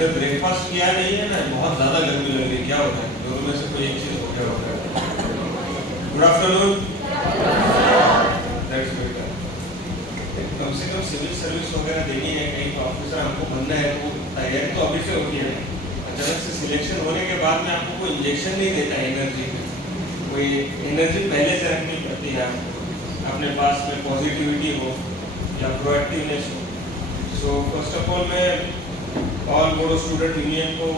इधर ब्रेकफास्ट किया नहीं है ना, बहुत ज़्यादा गर्मी लग रही है, क्या होता है? दोनों में से कोई एक चीज़ हो गया होता है। Good afternoon. That's good. कम से कम सिविल सर्विस वगैरह देनी है, कहीं तो ऑफिसर हमको बनना है, तो तैयारी तो अभी से होती है। अचानक से सिलेक्शन होने के बाद में आपको कोई इंजेक्शन नहीं देता है एनर्जी में, कोई एनर्जी पहले से रखनी पड़ती है आपको, अपने पास में पॉजिटिविटी हो या प्रोएक्टिवनेस हो। सो फर्स्ट ऑफ ऑल मैं ऑल बोडो स्टूडेंट यूनियन को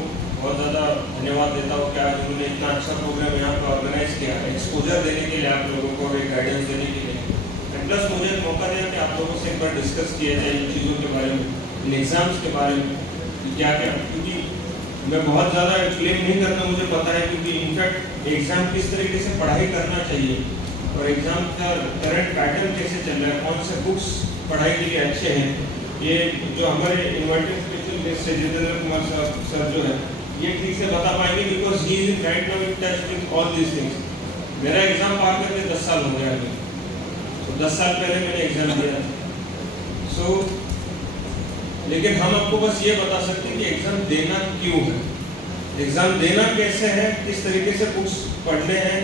बहुत ज़्यादा धन्यवाद देता हूँ कि आज उन्होंने इतना अच्छा प्रोग्राम यहाँ पर ऑर्गेनाइज किया, एक्सपोजर देने के लिए आप लोगों को, एक गाइडेंस देने के लिए, एंड प्लस मुझे एक मौका दिया कि आप लोगों से एक बार डिस्कस किया जाए इन चीज़ों के बारे में, इन एग्ज़ाम्स के बारे में क्या क्या, क्योंकि मैं बहुत ज़्यादा क्लेम नहीं करता, मुझे पता है, क्योंकि इनफैक्ट एग्ज़ाम किस तरीके से पढ़ाई करना चाहिए और एग्ज़ाम का करंट पैटर्न कैसे चल रहा है, कौन से बुक्स पढ़ाई के लिए अच्छे हैं, ये जो हमारे इन्वाइटेड स्पेशल गेस्ट है जितेंद्र कुमार सर जो है, ये ठीक से बता पाएंगे, because he is right now in touch with all these things. मेरा एग्ज़ाम पार करके 10 साल हो गया अभी, तो 10 साल पहले मैंने एग्ज़ाम दिया था। सो लेकिन हम आपको बस ये बता सकते हैं कि एग्ज़ाम देना क्यों है, एग्ज़ाम देना कैसे है, किस तरीके से बुक्स पढ़ने हैं,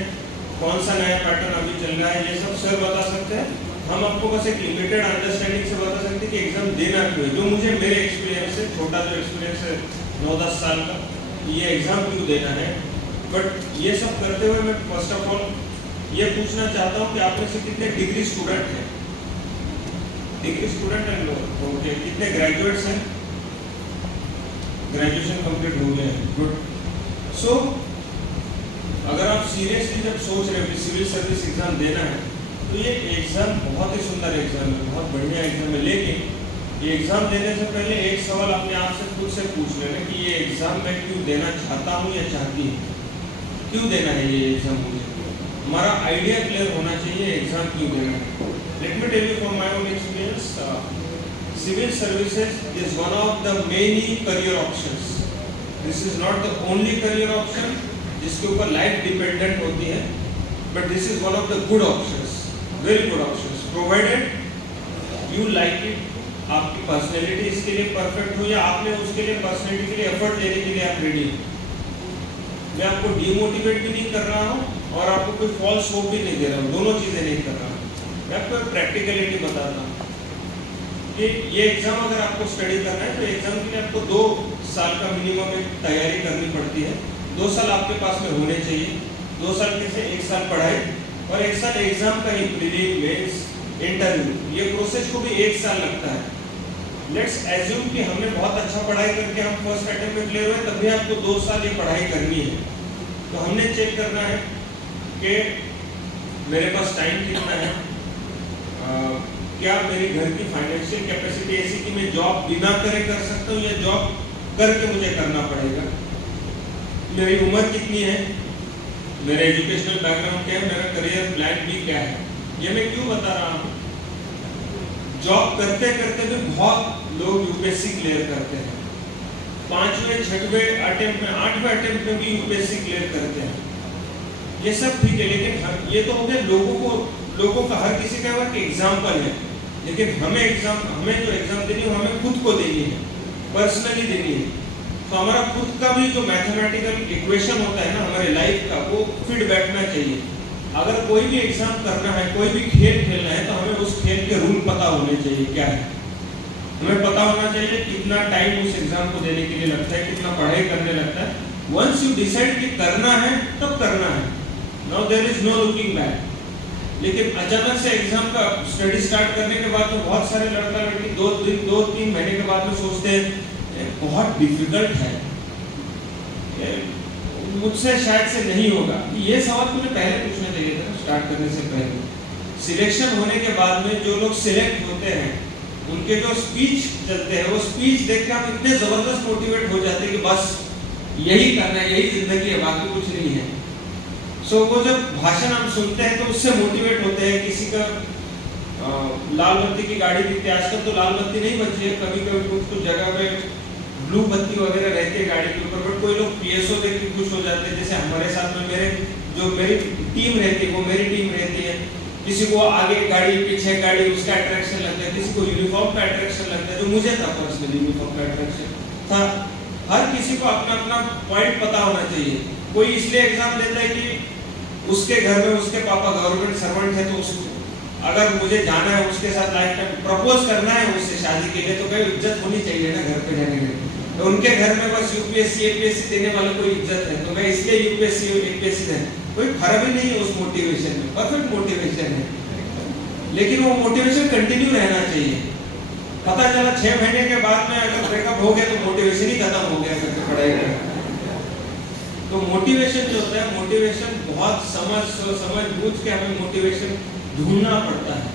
कौन सा नया पैटर्न अभी चल रहा है, ये सब सर बता सकते हैं। हम आपको बस एक लिमिटेड अंडरस्टैंडिंग से बता सकते हैं कि एग्ज़ाम देना क्यों है, जो मुझे मेरे एक्सपीरियंस से, छोटा जो एक्सपीरियंस है 9-10 साल का, ये एग्ज़ाम क्यों देना है। बट ये सब करते हुए मैं फर्स्ट ऑफ ऑल ये पूछना चाहता हूँ कि आप में से कितने डिग्री स्टूडेंट हैं, डिग्री स्टूडेंट हैं लोग, ओके, कितने ग्रेजुएट्स हैं, ग्रेजुएशन कंप्लीट हो गए हैं, गुड। सो अगर आप सीरियसली जब सोच रहे हो कि सिविल सर्विस एग्ज़ाम देना है, तो ये एग्ज़ाम बहुत ही सुंदर एग्ज़ाम है, बहुत बढ़िया एग्ज़ाम है, लेकिन ये एग्ज़ाम देने से पहले एक सवाल अपने आप से खुद से पूछ लेना कि ये एग्ज़ाम मैं क्यों देना चाहता हूँ या चाहती हूँ, क्यों देना है ये एग्ज़ाम मुझे, हमारा आइडिया क्लियर होना चाहिए एग्ज़ाम क्यों देना है। Let me tell you from my own experience, civil services is one of the many career options, this is not the only career option जिसके ऊपर लाइफ डिपेंडेंट होती है, but this is one of the good options, very good options, provided you like it, आपकी personality इसके लिए perfect हो या आपने उसके लिए पर्सनैलिटी के लिए एफर्ट देने के लिए आप रेडी हो। मैं आपको डिमोटिवेट भी नहीं कर रहा हूँ और आपको कोई फॉल्स होप भी नहीं दे रहा हूँ, दोनों चीज़ें नहीं कर रहा हूँ। मैं आपको एक प्रैक्टिकलिटी बताता हूँ कि ये एग्ज़ाम अगर आपको स्टडी करना है तो एग्ज़ाम के लिए आपको 2 साल का मिनिमम एक तैयारी करनी पड़ती है, 2 साल आपके पास में होने चाहिए, 2 साल के से 1 साल पढ़ाई और 1 साल एग्ज़ाम का ही, प्रीलिम, मेंस, इंटरव्यू, ये प्रोसेस को भी 1 साल लगता है। लेट्स एज्यूम कि हमने बहुत अच्छा पढ़ाई करके हम फर्स्ट अटेम्प्ट में क्लियर हुए, तभी आपको 2 साल ये पढ़ाई करनी है। तो हमने चेक करना है कि मेरे पास टाइम कितना है, क्या मेरी घर की फाइनेंशियल कैपेसिटी ऐसी कि मैं जॉब बिना करे कर सकता हूँ या जॉब करके मुझे करना पड़ेगा, मेरी उम्र कितनी है, मेरा एजुकेशनल बैकग्राउंड क्या है, मेरा करियर प्लान भी क्या है। ये मैं क्यों बता रहा हूँ, जॉब करते करते भी बहुत लोग यूपीएससी क्लियर करते हैं, 5वें 6वें अटेम्प्ट में, 8वें अटेम्प्ट में भी यूपीएससी क्लियर करते हैं, ये सब ठीक है, लेकिन ये तो हो गया लोगों का हर किसी का एक एग्जाम्पल है, लेकिन हमें जो एग्जाम देनी है हमें खुद को देनी है, पर्सनली देनी है। तो हमारा खुद का भी जो मैथमेटिकल इक्वेशन होता है ना हमारे लाइफ का, वो फिट बैठना चाहिए। अगर कोई भी एग्जाम करना है, कोई भी खेल खेलना है, तो हमें उस खेल के रूल पता होने चाहिए क्या है, हमें पता होना चाहिए कितना टाइम उस एग्जाम को देने के लिए लगता है, कितना पढ़ाई करने लगता है। वंस यू डिसाइड कि करना है तब करना है, now there is no looking back. लेकिन अचानक से एग्जाम का स्टडी स्टार्ट करने के बाद तो बहुत सारे लड़का लड़की 2-3 महीने के बाद में सोचते हैं बहुत डिफिकल्ट है, मुझसे शायद से नहीं होगा। ये सवाल तुम्हें पहले पूछना चाहिए था स्टार्ट करने से पहले। सिलेक्शन होने के बाद में जो लोग सिलेक्ट होते हैं उनके जो स्पीच चलते हैं, वो स्पीच देख के आप इतने जबरदस्त मोटिवेट हो जाते हैं कि बस यही करना है, यही जिंदगी है, बाकी कुछ नहीं है। सो वो जब भाषण हम सुनते हैं तो उससे मोटिवेट होते हैं। किसी का लाल बत्ती की गाड़ी दिखती है, आजकल तो लाल बत्ती नहीं बची है, कभी कभी कुछ जगह पे ब्लू बत्ती वगैरह रहती है गाड़ी के ऊपर, बट कोई लोग पीएसओ देख के खुश हो जाते हैं। जैसे हमारे साथ में मेरी टीम रहती है, वो मेरी टीम रहती है, किसी को आगे गाड़ी पीछे गाड़ी उसका अट्रैक्शन लगता है, किसी को यूनिफॉर्म का अट्रैक्शन लगता है, जो मुझे था पर्सनली यूनिफॉर्म का अट्रैक्शन था। को अपना अपना पॉइंट पता होना चाहिए। कोई इसलिए एग्जाम देता है कि उसके घर में उसके पापा गवर्नमेंट सर्वेंट है, तो उसको अगर मुझे जाना है उसके साथ लाइफ टाइम प्रपोज करना है उससे शादी के लिए, तो कोई इज्जत होनी चाहिए ना घर पे जाने में। तो उनके घर में बस यूपीएससी एपीएससी देने वाला कोई इज्जत है, तो मैं इसलिए यूपीएससी एपीएससी दें, कोई फर्क ही नहीं है उस मोटिवेशन में, परफेक्ट मोटिवेशन है। लेकिन वो मोटिवेशन कंटिन्यू रहना चाहिए। पता चला 6 महीने के बाद में अगर ब्रेकअप हो गया तो मोटिवेशन ही खत्म हो गया करके पढ़ाई का। तो मोटिवेशन जो होता है, मोटिवेशन बहुत समझ बूझ के हमें मोटिवेशन ढूंढना पड़ता है।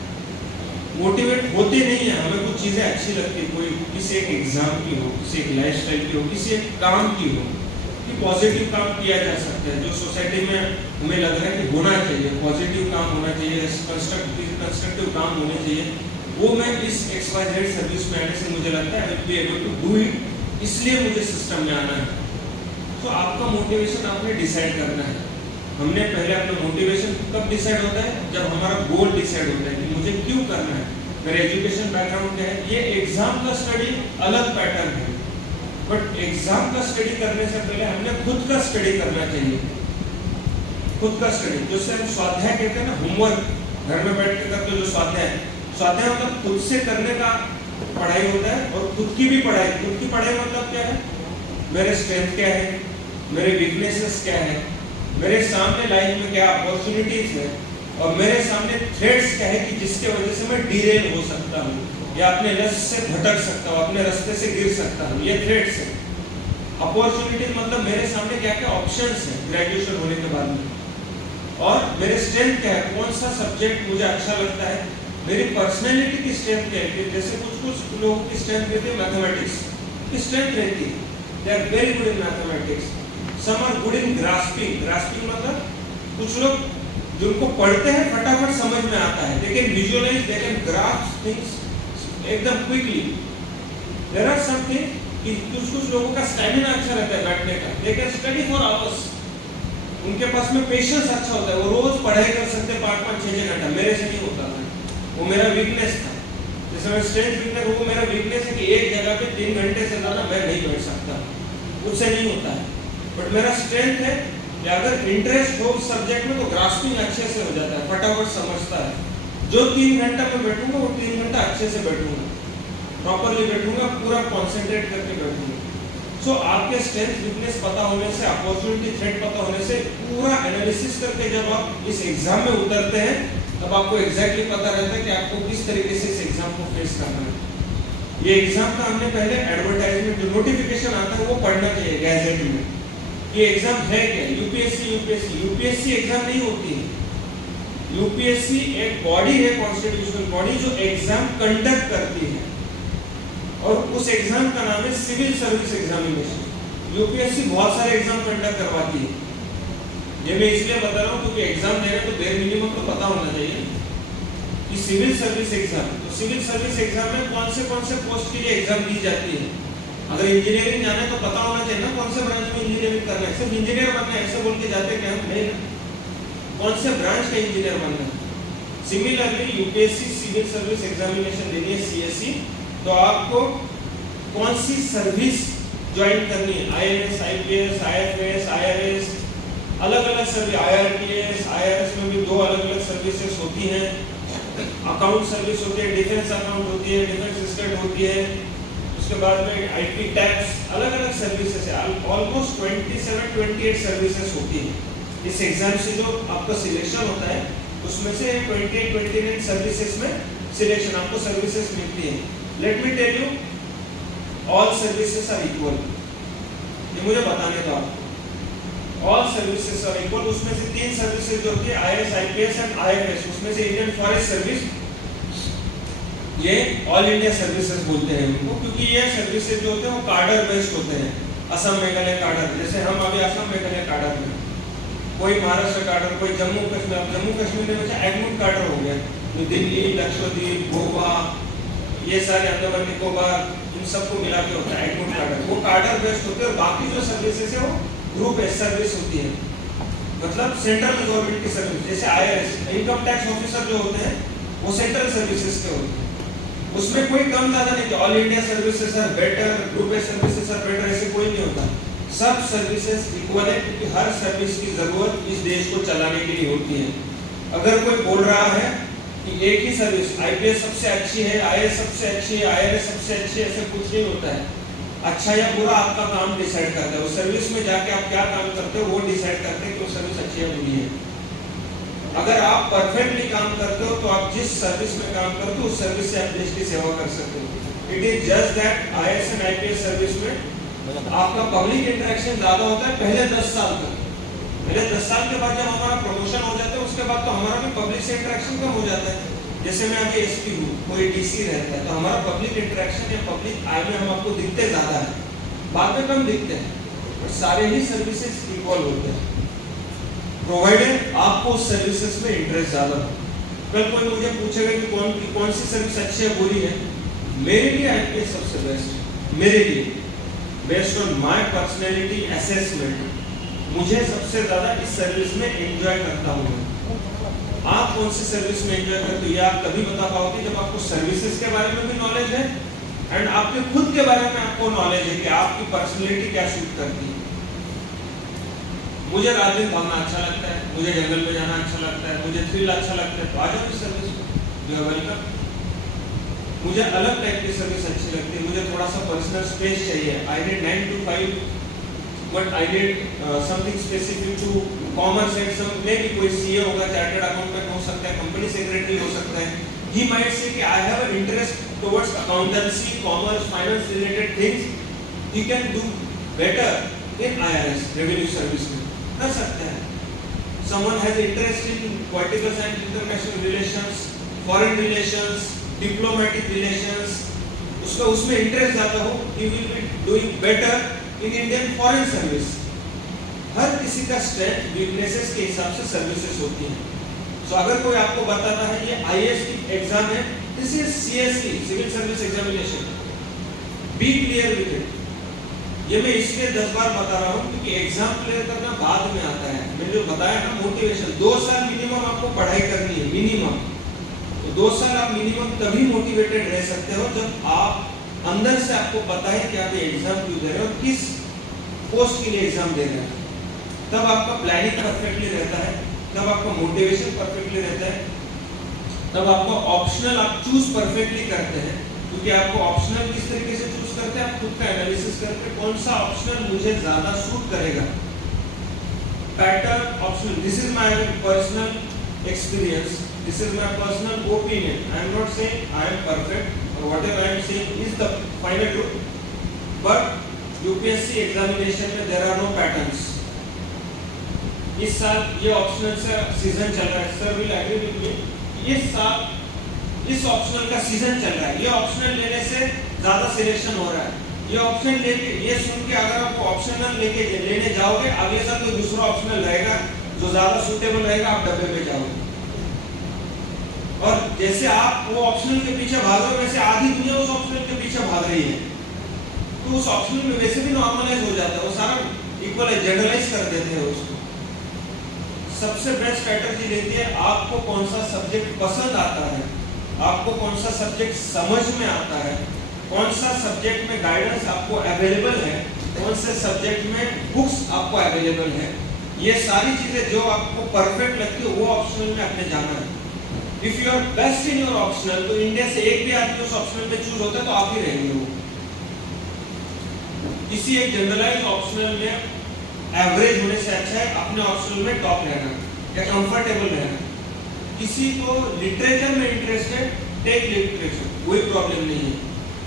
मोटिवेट होते नहीं है, हमें कुछ चीजें अच्छी लगती, कोई किसी एक एग्जाम की हो, किसी एक लाइफस्टाइल की हो, किसी एक काम की हो, कि पॉजिटिव काम किया जा सकता है जो सोसाइटी में हमें लग रहा है कि होना चाहिए, पॉजिटिव काम होना चाहिए, कंस्ट्रक्टिव काम होने चाहिए, वो मैं इस XYZ सर्विस में आने से मुझे लगता है I will be able to do it, इसलिए मुझे सिस्टम में आना है। तो आपका मोटिवेशन आपने डिसाइड करना है। हमने पहले अपना मोटिवेशन कब डिसाइड होता है, जब हमारा गोल डिसाइड होता है कि मुझे क्यों करना है, मेरा एजुकेशन बैकग्राउंड क्या है। ये एग्जाम का स्टडी अलग पैटर्न है, बट एग्जाम का स्टडी करने से पहले हमने खुद का स्टडी करना चाहिए। खुद का स्टडी जिससे हम स्वाध्याय कहते हैं ना, होमवर्क घर में बैठ के करते जो स्वाध्याय मतलब खुद से करने का पढ़ाई होता है, और खुद की भी पढ़ाई। खुद की पढ़ाई मतलब क्या है, मेरे स्ट्रेंथ क्या है, मेरे वीकनेसेस क्या है, मेरे सामने लाइफ में क्या अपॉर्चुनिटीज है, और मेरे सामने थ्रेट्स क्या है कि जिसके वजह से मैं डिरेल हो सकता हूँ या अपने लक्ष्य से भटक सकता हूँ, अपने रास्ते से गिर सकता हूँ। ये थ्रेट्स है। अपॉर्चुनिटीज मतलब मेरे सामने क्या क्या ऑप्शंस है ग्रेजुएशन होने के बाद में, और मेरे स्ट्रेंथ क्या है, कौन सा सब्जेक्ट मुझे अच्छा लगता है, मेरी पर्सनैलिटी की स्ट्रेंथ क्या है। जैसे कुछ लोगों की स्ट्रेंथ रहती है मैथमेटिक्स की स्ट्रेंथ रहती है, they are very good in mathematics. Some are good in grasping मतलब कुछ लोग जिनको पढ़ते हैं फटाफट समझ में आता है, they can visualise, they can grasp things एकदम क्विकली। देयर आर समथिंग कि कुछ लोगों का स्टैमिना अच्छा रहता है बैठने का, they can study for hours, उनके पास में पेशेंस अच्छा होता है, वो रोज पढ़ाई कर सकते हैं 5-5, 6-6 घंटा। मेरे से नहीं होता था, वो मेरा वीकनेस था। जैसे मैं स्ट्रेंथ वीकनेस, वो मेरा वीकनेस है कि एक जगह पे 3 घंटे से ज्यादा मैं नहीं बैठ सकता, मुझसे नहीं होता है। बट मेरा स्ट्रेंथ है कि अगर इंटरेस्ट हो उस सब्जेक्ट में तो ग्रास्पिंग अच्छे से हो जाता है, फटाफट समझता है। जो 3 घंटा मैं बैठूंगा वो 3 घंटा अच्छे से बैठूंगा, प्रॉपरली बैठूंगा, पूरा कॉन्सेंट्रेट करके बैठूंगा। सो आपके स्ट्रेंथ वीकनेस पता होने से, अपॉर्चुनिटी थ्रेट पता होने से, पूरा एनालिसिस करके जब आप इस एग्जाम में उतरते हैं तब आपको एग्जैक्टली पता रहता है कि आपको किस तरीके से इस एग्जाम को फेस करना है। ये एग्जाम का हमने पहले एडवर्टाइजमेंट जो नोटिफिकेशन आता है वो पढ़ना चाहिए गैजेट में, ये एग्जाम है क्या। यूपीएससी एग्जाम नहीं होती है। यूपीएससी एक बॉडी है, कॉन्स्टिट्यूशनल बॉडी, जो एग्जाम कंडक्ट करती है, और उस एग्जाम का नाम है सिविल सर्विस एग्जामिनेशन। यूपीएससी बहुत सारे एग्जाम कंडक्ट करवाती है। ये मैं इसलिए बता रहा हूँ क्योंकि एग्जाम देने तो बेर मिनिमम तो पता होना चाहिए कि सिविल सर्विस एग्जाम, तो सिविल सर्विस एग्जाम में कौन से पोस्ट के लिए एग्जाम दी जाती है। अगर इंजीनियरिंग जाना है तो पता होना चाहिए ना कौन से ब्रांच में इंजीनियरिंग करना है। सिर्फ इंजीनियर बनना है ऐसे बोल के जाते क्या हम नहीं, कौन से ब्रांच का इंजीनियर बनना है। Similarly UPSC civil service examination देनी है सीएससी, तो आपको कौन सी सर्विस ज्वाइन करनी है, आईएएस, आईपीएस, आईएफएस, आईआरएस, अलग अलग सर्विस, आईआरटीएस, आईआरएस में भी 2 अलग अलग सर्विसेज होती हैं। अकाउंट सर्विस होती है, डिफेंस अकाउंट होती है, डिफेंस स्टेट होती है, उसके बाद में आईटी टैक्स, अलग अलग सर्विसेज है। ऑलमोस्ट 27-28 सर्विसेज होती है। इस एग्जाम से जो आपका सिलेक्शन होता है उसमें से 28-29 सर्विसेज में सिलेक्शन आपको सर्विसेज मिलती है। Let me tell you, all services are equal, ये मुझे बताने दो आपको। ऑल सर्विसेज आर इक्वल, उसमें से 3 सर्विसेज जो होती है आईएएस, आईपीएस एंड आईएफएस, उसमें से इंडियन फॉरेस्ट सर्विस, ये ऑल इंडिया सर्विसेज बोलते हैं उनको, क्योंकि ये सर्विसेज जो होते हैं वो कार्डर बेस्ड होते हैं। असम मेघालय कार्डर, जैसे हम अभी असम मेघालय कार्डर में, कोई महाराष्ट्र कार्डर, कोई जम्मू कश्मीर। अब जम्मू कश्मीर में बचा एगमूट कार्डर हो गया, तो दिल्ली, लक्षद्वीप, गोवा, ये सारे अंडमान निकोबार, इन सबको मिला के होता है एगमूट कार्डर। वो कार्डर बेस्ड होते हैं, और बाकी जो सर्विसेज है वो ग्रुप एस सर्विस होती है, मतलब सेंट्रल गवर्नमेंट की सर्विस। जैसे आईआरएस, इनकम टैक्स ऑफिसर जो होते हैं वो सेंट्रल सर्विसेज के होते हैं। उसमें कोई कम ज्यादा नहीं कि all India services are better, group S services are better, ऐसे कोई नहीं होता। सब सर्विसेज इक्वल है, क्योंकि हर सर्विस की जरूरत इस देश को चलाने के लिए होती है। अगर कोई बोल रहा है कि एक ही सर्विस आईपीएस सबसे अच्छी है, आईएएस सबसे अच्छी है, आईआरएस सबसे अच्छी है, ऐसा कुछ नहीं होता है। अच्छा या बुरा आपका काम डिसाइड करता है। उस सर्विस में जाके आप क्या काम करते हो वो डिसाइड करते हैं कि वो सर्विस अच्छी है बुरी है। अगर आप परफेक्टली काम करते हो तो आप जिस सर्विस में काम करते हो उस सर्विस से आप देश की सेवा कर सकते हो। It is just that IAS and IPS service में आपका पब्लिक इंटरेक्शन ज्यादा होता है पहले 10 साल तक। पहले 10 साल के बाद जब हमारा प्रमोशन हो जाता है उसके बाद तो हमारा भी पब्लिक से इंटरेक्शन कम हो जाता है। जैसे मैं अभी एसपी हूँ, कोई डीसी रहता है तो हमारा पब्लिक इंटरेक्शन या पब्लिक आई में हम आपको दिखते ज्यादा है, बाद में कम दिखते हैं, पर सारे ही सर्विसेज इक्वल होते हैं प्रोवाइडेड आपको उस सर्विसेज में इंटरेस्ट ज्यादा हो। कल कोई मुझे पूछेगा कि कौन सी सर्विस अच्छी है बुरी है, मेरे लिए आईपीएस सबसे बेस्ट है। मेरे लिए based on my personality assessment मुझे सबसे ज्यादा इस सर्विस में एंजॉय करता हूँ। आप कौन सी सर्विस में एंजॉय करते हो ये आप तभी बता पाओगे जब आपको सर्विसेज के बारे में भी नॉलेज है एंड आपके खुद के बारे में आपको नॉलेज है कि आपकी पर्सनैलिटी क्या सूट करती है। मुझे रात दिन भागना अच्छा लगता है, मुझे जंगल में जाना अच्छा लगता है, मुझे थ्रिल अच्छा लगता है, तो आ जाओ इस सर्विस में, यू आर वेलकम। मुझे अलग टाइप की सर्विस अच्छी लगती है, मुझे थोड़ा सा पर्सनल स्पेस चाहिए। I need 9 to 5 but I need something specific to commerce and some may be कोई सीए होगा, चार्टर्ड अकाउंटेंट हो सकता है, कंपनी सेक्रेटरी हो सकता है। ही माइट से कि I have an interest towards accountancy, commerce, finance related things. He can do better in IRS revenue service में, कर सकते हैं। Someone has interest in political and international relations, foreign relations, diplomatic relations, उसका उसमें interest ज्यादा हो, he will be doing better in Indian foreign service। हर किसी का स्ट्रेंथ वीकनेसेस के हिसाब से सर्विसेज होती हैं। सो अगर कोई आपको बताता है ये आईएएस की एग्जाम है, this is CSE civil service examination, be clear with it. ये मैं इसलिए 10 बार बता रहा हूँ क्योंकि एग्जाम क्लियर करना बाद में आता है। मैंने जो बताया ना मोटिवेशन, 2 साल मिनिमम आपको पढ़ाई करनी है मिनिमम। तो 2 साल आप मिनिमम तभी मोटिवेटेड रह सकते हो जब आप अंदर से आपको पता है कि आप ये एग्जाम क्यों दे रहे हो, किस पोस्ट के लिए एग्जाम दे रहे हैं। तब आपका प्लानिंग परफेक्टली रहता है, तब आपका मोटिवेशन परफेक्टली रहता है, तब आपका ऑप्शनल आप चूज परफेक्टली करते हैं। क्योंकि आपको ऑप्शनल किस तरीके से चूज करते हैं, आप खुद का एनालिसिस करते हैं कौन सा ऑप्शनल मुझे ज्यादा सूट करेगा। Pattern optional, this is my personal experience, this is my personal opinion. I am not saying I am perfect or whatever I am saying is the final truth, but UPSC examination में there are no patterns। इस साल ये optional से season चल रहा है, sir will agree with me. इस साल इस ऑप्शनल का सीजन चल रहा है, ये ऑप्शनल लेने से ज्यादा सिलेक्शन हो रहा है। ये ऑप्शन लेके, ये सुन के अगर आप ऑप्शनल लेने जाओगे, अगले साल कोई दूसरा ऑप्शनल रहेगा जो ज्यादा सूटेबल रहेगा, आप डब्बे में जाओगे। और जैसे आप वो ऑप्शनल के पीछे भाग रहे हो, वैसे आधी दुनिया उस ऑप्शनल के पीछे भाग रही है। तो उस ऑप्शनल में वैसे भी नॉर्मलाइज हो जाता है, वो सारा इक्वल जनरलाइज कर देते हैं उसको। सबसे बेस्ट स्ट्रेटजी रहती है आपको कौन सा सब्जेक्ट पसंद आता है, आपको कौन सा सब्जेक्ट समझ में आता है, कौन सा सब्जेक्ट में गाइडेंस आपको अवेलेबल है, कौन से सब्जेक्ट में बुक्स आपको अवेलेबल है। ये सारी चीजें जो आपको परफेक्ट लगती है वो ऑप्शनल में आपने जाना है। If you are best in your optional, तो इंडिया से एक भी आदमी उस ऑप्शनल में चूज होता है तो आप ही रहेंगे वो। किसी एक जनरलाइज ऑप्शनल में एवरेज होने से अच्छा है अपने ऑप्शनल में टॉप रहना या कंफर्टेबल रहना। किसी को लिटरेचर में इंटरेस्ट है, टेक लिटरेचर, कोई प्रॉब्लम नहीं है,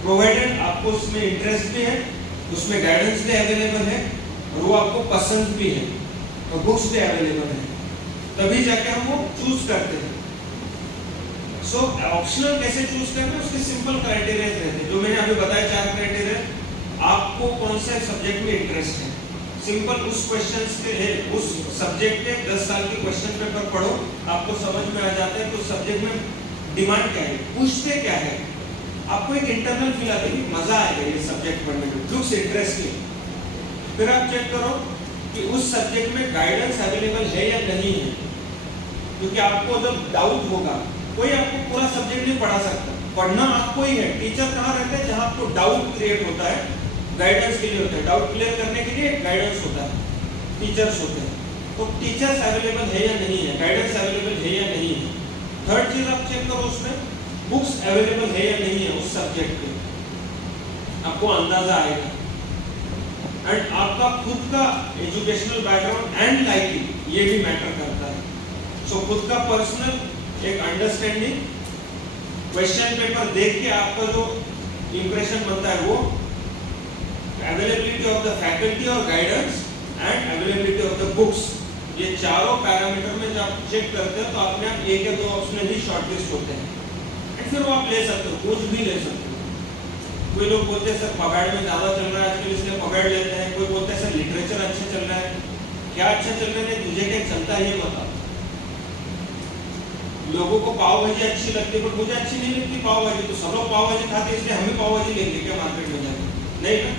प्रोवाइडेड आपको उसमें इंटरेस्ट भी है, उसमें गाइडेंस भी अवेलेबल है और वो आपको पसंद भी है और बुक्स भी अवेलेबल है, तभी जाके हम वो चूज करते हैं। सो ऑप्शनल कैसे चूज करना है, उसके सिंपल क्राइटेरिया रहते हैं जो मैंने अभी बताया, 4 क्राइटेरिया। आपको कौन से सब्जेक्ट में इंटरेस्ट है, सिंपल उस क्वेश्चंस के उस सब्जेक्ट के 10 साल के क्वेश्चन पेपर पढ़ो, आपको समझ में आ जाता है कि उस सब्जेक्ट में डिमांड क्या है, पूछते क्या है, आपको एक इंटरनल फील आती है कि मजा आएगा ये सब्जेक्ट पढ़ने में, लुक्स इंटरेस्टिंग। फिर आप चेक करो कि उस सब्जेक्ट में गाइडेंस अवेलेबल है या नहीं है, क्योंकि आपको जब डाउट होगा, कोई आपको पूरा सब्जेक्ट नहीं पढ़ा सकता, पढ़ना आपको ही है। टीचर कहाँ रहते हैं, जहाँ आपको डाउट क्रिएट होता है गाइडेंस के लिए होता है, डाउट क्लियर करने के लिए गाइडेंस होता है, टीचर्स होते हैं। तो टीचर्स अवेलेबल है या नहीं है, गाइडेंस अवेलेबल है या नहीं है। थर्ड चीज आप चेक करो उसमें बुक्स अवेलेबल है या नहीं है उस सब्जेक्ट के, आपको अंदाजा आएगा। एंड आपका खुद का एजुकेशनल बैकग्राउंड एंड लाइकिंग ये भी मैटर करता है। सो खुद का पर्सनल एक अंडरस्टैंडिंग, क्वेश्चन पेपर देख के आपका जो इंप्रेशन बनता है वो, अवेलेबिलिटी ऑफ द फैकल्टी और guidance and availability of the books, ये चारों पैरामीटर में जब आप चेक करते हैं तो अपने आप एक या दो ऑप्शन ही शॉर्टलिस्ट होते हैं। एंड फिर वो आप ले सकते हो, कुछ भी ले सकते हो। कोई लोग बोलते हैं सर पगाड़ में ज़्यादा चल रहा है आजकल इसलिए पगाड़ लेते हैं, कोई बोलते हैं सर लिटरेचर अच्छा चल रहा है। क्या अच्छा चल रहा है, तुझे क्या चलता है ये बता। लोगों को पाव भाजी अच्छी लगती है बट मुझे अच्छी नहीं लगती पाव भाजी, तो सब लोग पाव भाजी खाते हैं इसलिए हम भी पाव भाजी लेंगे क्या मार्केट में जाके? नहीं ना,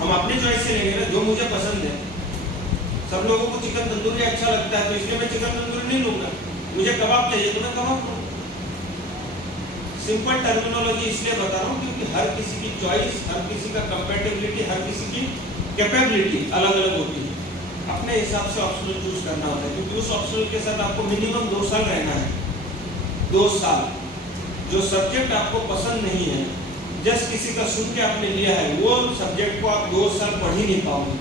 हम अपनी चॉइस से लेंगे ना जो मुझे पसंद है। सब लोगों को चिकन तंदूरी अच्छा लगता है तो इसलिए मैं चिकन तंदूरी नहीं लूंगा। मुझे कबाब चाहिए तो मैं कबाब लूंगा। सिंपल टर्मिनोलॉजी इसलिए बता रहा हूँ क्योंकि हर किसी की चॉइस, हर किसी का कंपैटिबिलिटी, हर किसी की कैपेबिलिटी अलग अलग होती है। अपने हिसाब से ऑप्शनल चूज करना होता है क्योंकि उस ऑप्शनल के साथ आपको मिनिमम 2 साल रहना है। 2 साल जो सब्जेक्ट आपको पसंद नहीं है, जस्ट किसी का सुन के आपने लिया है, वो सब्जेक्ट को आप 2 साल पढ़ ही नहीं पाओगे,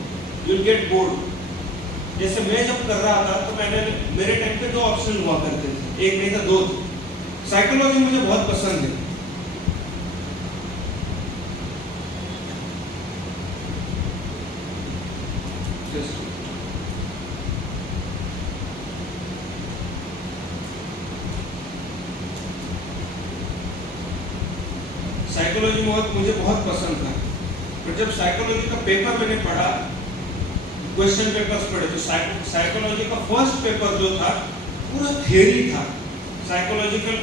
यू विल गेट बोर्ड। जैसे मैं जब कर रहा था तो मेरे टाइम पे 2 ऑप्शन हुआ करते थे, एक नहीं था 2 थे। साइकोलॉजी मुझे बहुत पसंद है, साइकोलॉजी मुझे बहुत पसंद था। पर जब साइकोलॉजी का पेपर मैंने पढ़ा, क्वेश्चन पेपर्स पढ़े, तो साइकोलॉजी का फर्स्ट पेपर जो था पूरा थियरी था। साइकोलॉजिकल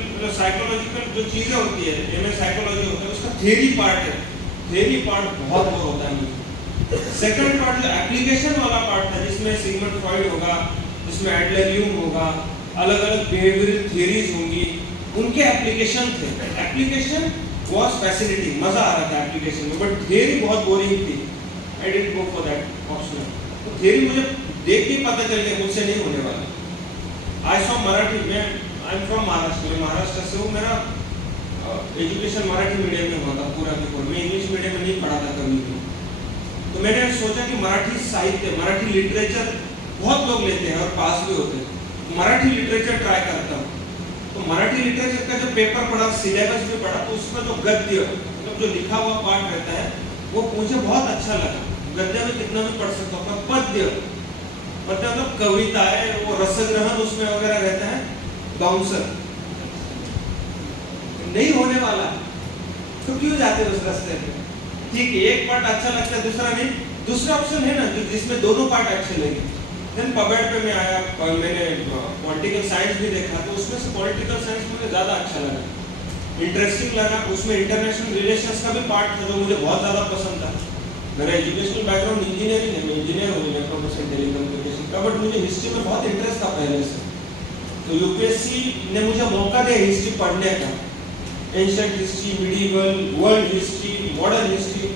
जो चीजें होती है, एमए साइकोलॉजी होता है, उसका थियरी पार्ट है, थियरी पार्ट बहुत बोर होता है मुझे। सेकंड पार्ट जो एप्लीकेशन वाला पार्ट था जिसमें सिगमंड फ्रॉइड होगा, जिसमें एडलर यूंग होगा, अलग अलग बिहेवियरल थियरीज होंगी, उनके एप्लीकेशन थे। एप्लीकेशन वाज फैसिनेटिंग, मजा आ रहा था एप्लीकेशन में, बट थियरी बहुत बोरिंग थी। I didn't go for that option. तो थियरी मुझे देख के पता चल गया मुझसे नहीं होने वाला। I saw Marathi, I am from Maharashtra, मैं महाराष्ट्र से हूँ। मेरा एजुकेशन मराठी मीडियम में हुआ था पूरा के पूरा, मैं इंग्लिश मीडियम में नहीं पढ़ा था कभी भी। तो मैंने सोचा कि मराठी साहित्य, मराठी लिटरेचर बहुत लोग लेते हैं और पास भी होते हैं, मराठी लिटरेचर ट्राई करता हूँ। तो मराठी लिटरेचर का जब पेपर पढ़ा, सिलेबस भी पढ़ा, तो उसमें जो गद्य मतलब जो लिखा हुआ पार्ट रहता है वो मुझे बहुत अच्छा लगा। गद्य में कितना भी पढ़ सकता हूँ, पद्य मतलब कविता है, वो रसग्रहण उसमें वगैरह रहता है, बाउंसर नहीं होने वाला तो क्यों जाते उस रास्ते पे? ठीक है, एक पार्ट अच्छा लगता है, दूसरा नहीं। दूसरा ऑप्शन है ना जिसमें दोनों पार्ट अच्छे लगे। देन पबेड पे मैं आया, मैंने पॉलिटिकल साइंस भी देखा, तो उसमें से पॉलिटिकल साइंस मुझे ज़्यादा अच्छा लगा, इंटरेस्टिंग लगा। उसमें इंटरनेशनल रिलेशंस का भी पार्ट था जो मुझे बहुत ज़्यादा पसंद था। मेरा एजुकेशनल बैकग्राउंड इंजीनियरिंग है, मैं इंजीनियर हूँ, इलेक्ट्रॉनिक्स टेलीकम्युनिकेशन का, बट मुझे हिस्ट्री में बहुत इंटरेस्ट था पहले से। तो यूपीएससी ने मुझे मौका दिया हिस्ट्री पढ़ने का, ancient history, medieval, world history, modern history,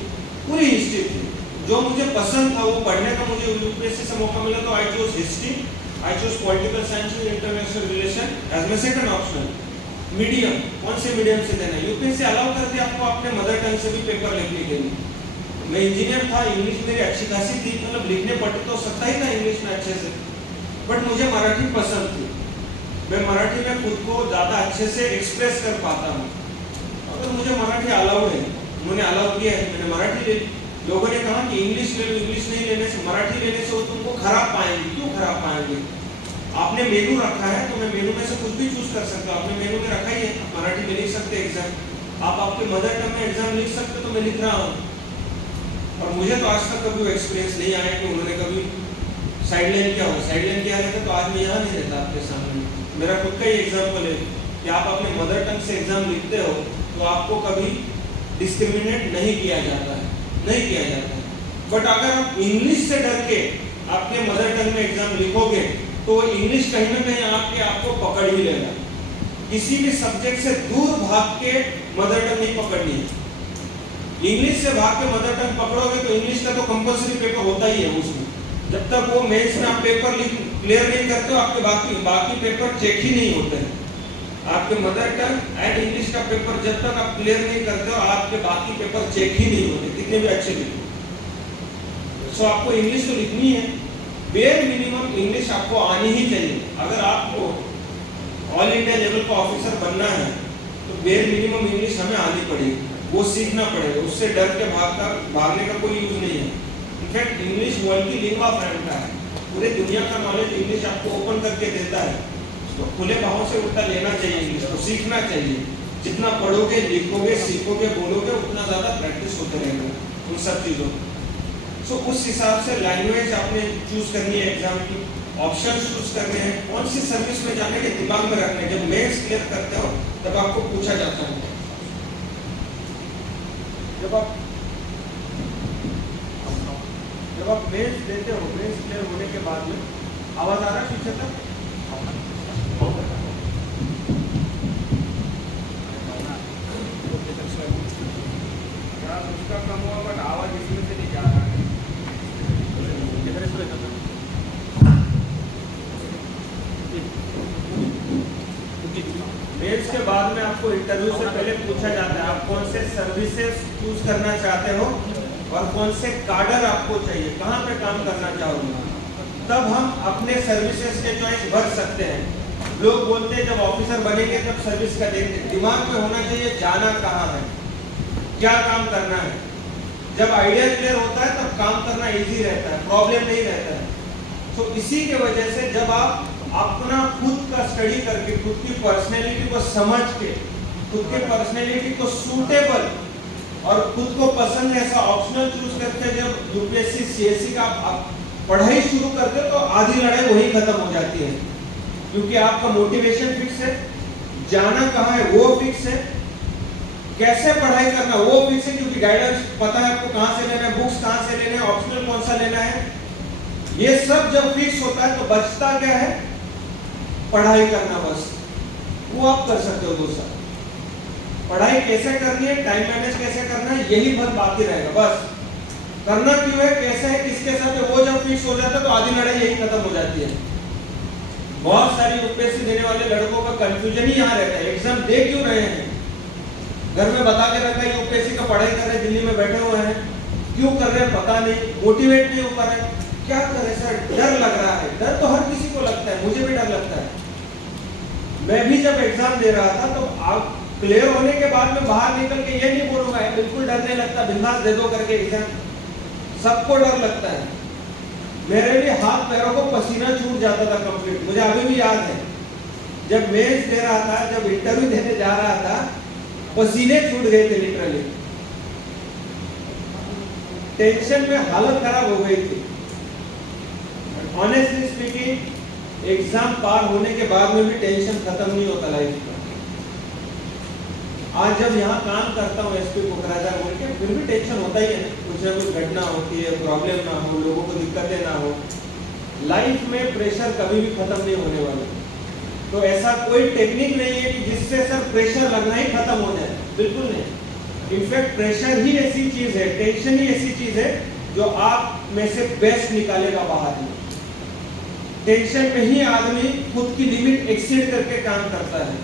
पूरी हिस्ट्री थी। जो मुझे पसंद था वो पढ़ने का मुझे यूपीएससी से मौका मिला, तो I choose history, I choose political science and international relation as my second option. Medium, कौन से मीडियम से देना? यूपीएससी अलाउ करती है आपको अपने मदर टंग से भी पेपर लिखने के लिए। मैं इंजीनियर था, इंग्लिश मेरी अच्छी खासी थी, मतलब लिखने पढ़ते तो सकता ही था इंग्लिश में अच्छे से, बट मुझे मराठी पसंद थी। मैं मराठी में खुद को ज़्यादा अच्छे से एक्सप्रेस कर पाता हूँ। अगर मुझे मराठी अलाउड है, उन्होंने अलाउ किया है, मैंने मराठी ले। लोगों ने कहा कि इंग्लिश ले लो, इंग्लिश नहीं लेने से, मराठी लेने से वो तुमको खराब पाएंगे। क्यों खराब पाएंगे? आपने मेनू रखा है तो मैं मेनू में से कुछ भी चूज कर सकता हूँ। आपने मेनू में रखा ही है, आप मराठी में लिख सकते एग्जाम, आप आपके मदर टंग में एग्जाम लिख सकते, तो मैं लिख रहा हूँ। और मुझे तो आज तक कभी वो एक्सपीरियंस नहीं आया कि उन्होंने कभी साइडलाइन किया हो। साइडलाइन किया रहता तो आज मैं यहाँ नहीं रहता आपके सामने। मेरा खुद का ही एग्जाम्पल है कि आप अपने मदर टंग से एग्जाम लिखते हो तो आपको कभी डिस्क्रिमिनेट नहीं किया जाता है, नहीं किया जाता है। बट अगर आप इंग्लिश से डर के आपके मदर टंग में एग्जाम लिखोगे तो इंग्लिश कहीं ना कहीं आपको पकड़ ही लेगा। किसी भी सब्जेक्ट से दूर भाग के मदर टंग नहीं पकड़नी है। इंग्लिश से भाग के मदर टंग पकड़ोगे तो इंग्लिश का तो कंपल्सरी पेपर होता ही है उसमें। जब तक वो मेंस में आप पेपर क्लियर नहीं करते हो, आपके बाकी पेपर चेक ही नहीं होते हैं। आपके मदर टंग एंड इंग्लिश का पेपर जब तक आप क्लियर नहीं करते हो, आपके बाकी पेपर चेक ही नहीं होते, कितने भी अच्छे लिखो। सो आपको इंग्लिश तो लिखनी है, बेयर मिनिमम इंग्लिश आपको आनी ही चाहिए। अगर आपको ऑल इंडिया लेवल का ऑफिसर बनना है तो बेयर मिनिमम इंग्लिश हमें आनी पड़ेगी, वो सीखना पड़ेगा। उससे डर के भागने का कोई यूज नहीं है। इनफैक्ट इंग्लिश वर्ल्ड की लिंग्वा फ्रैंका है, पूरे दुनिया का नॉलेज इंग्लिश आपको ओपन करके देता है। तो खुले बाहों से उल्टा लेना चाहिए, इंग्लिश को सीखना चाहिए। जितना पढ़ोगे, लिखोगे, सीखोगे, बोलोगे, उतना ज़्यादा प्रैक्टिस होते रहेगा उन सब चीज़ों। सो उस हिसाब से लैंग्वेज आपने चूज करनी है, एग्जाम की ऑप्शन चूज करने हैं, कौन सी सर्विस में जाने के दिमाग में रखने। जब मेंस क्लियर करते हो तब आपको पूछा जाता है, जब आप मेंस देते हो, मेंस क्लियर होने के बाद में आवाज आ रहा है पीछे तक? उसका कम हुआ बट आवाज इसमें से नहीं जा रहा है। मेंस के बाद में आपको इंटरव्यू से पहले पूछा जाता है आप कौन से सर्विसेज चूज करना चाहते हो और कौन से कार्डर आपको चाहिए, कहाँ पे काम करना चाहोगे। तब हम अपने सर्विसेज के चॉइस भर सकते हैं। लोग बोलते हैं जब ऑफिसर बनेंगे तब सर्विस का देंगे। दिमाग में होना चाहिए जाना कहाँ है, क्या काम करना है। जब आइडिया क्लियर होता है तब काम करना इजी रहता है, प्रॉब्लम नहीं रहता है। तो इसी के वजह से जब आप अपना खुद का स्टडी करके, खुद की पर्सनैलिटी को समझ के, खुद के पर्सनैलिटी को सूटेबल और खुद को पसंद ऐसा ऑप्शनल चूज करके जब यूपीएससी सीएससी का आप पढ़ाई शुरू करते हो तो आधी लड़ाई वही खत्म हो जाती है, क्योंकि आपका मोटिवेशन फिक्स है, जाना कहाँ है वो फिक्स है, कैसे पढ़ाई करना वो फिक्स है, क्योंकि गाइडेंस पता है आपको कहाँ से लेना है, बुक्स कहाँ से लेना है, ऑप्शनल कौन सा लेना है। ये सब जब फिक्स होता है तो बचता क्या है, पढ़ाई करना। बस वो आप कर सकते हो। दूसरा पढ़ाई कैसे करनी है, टाइम मैनेज कैसे करना है, यही बहुत बाकी रहेगा। बस करना क्यों है, कैसे है, किसके साथ है, वो जब फिक्स हो जाता है तो आधी लड़ाई यही खत्म हो जाती है। बहुत सारी यूपीएससी देने वाले लड़कों का कंफ्यूजन ही यहाँ रहता है, एग्जाम दे क्यों रहे हैं, घर में बता के रखा है यूपीएससी का पढ़ाई कर रहे हैं, दिल्ली में बैठे हुए हैं, क्यों कर रहे हैं पता नहीं, मोटिवेट नहीं हो पा रहे, क्या करें सर, डर लग रहा है। डर तो हर किसी को लगता है, मुझे भी डर लगता है। मैं भी जब एग्जाम दे रहा था तो आप क्लियर होने के बाद में बाहर निकल के ये नहीं बोलूंगा बिल्कुल डर नहीं लगता, बिंदास दे दो करके एग्जाम। सबको डर लगता है, मेरे भी हाथ पैरों को पसीना छूट जाता था कंप्लीट। मुझे अभी भी याद है जब मेंस दे रहा था, जब इंटरव्यू देने जा रहा था, पसीने छूट गए थे लिटरली, टेंशन में हालत खराब हो गई थी। ऑनेस्टली स्पीकिंग एग्जाम पार होने के बाद में भी टेंशन खत्म नहीं होता लाइफ का। आज जब यहाँ काम करता हूँ एसपी कोकराझार बोल के, फिर भी टेंशन होता ही है, कुछ ना कुछ घटना होती है, प्रॉब्लम ना हो, लोगों को दिक्कतें ना हो। लाइफ में प्रेशर कभी भी खत्म नहीं होने वाला। तो ऐसा कोई टेक्निक नहीं है कि जिससे सर प्रेशर लगना ही खत्म हो जाए, बिल्कुल नहीं। इनफैक्ट प्रेशर ही ऐसी चीज है, टेंशन ही ऐसी चीज है जो आप में से बेस्ट निकालेगा बाहर में। टेंशन में ही आदमी खुद की लिमिट एक्सीड करके काम करता है।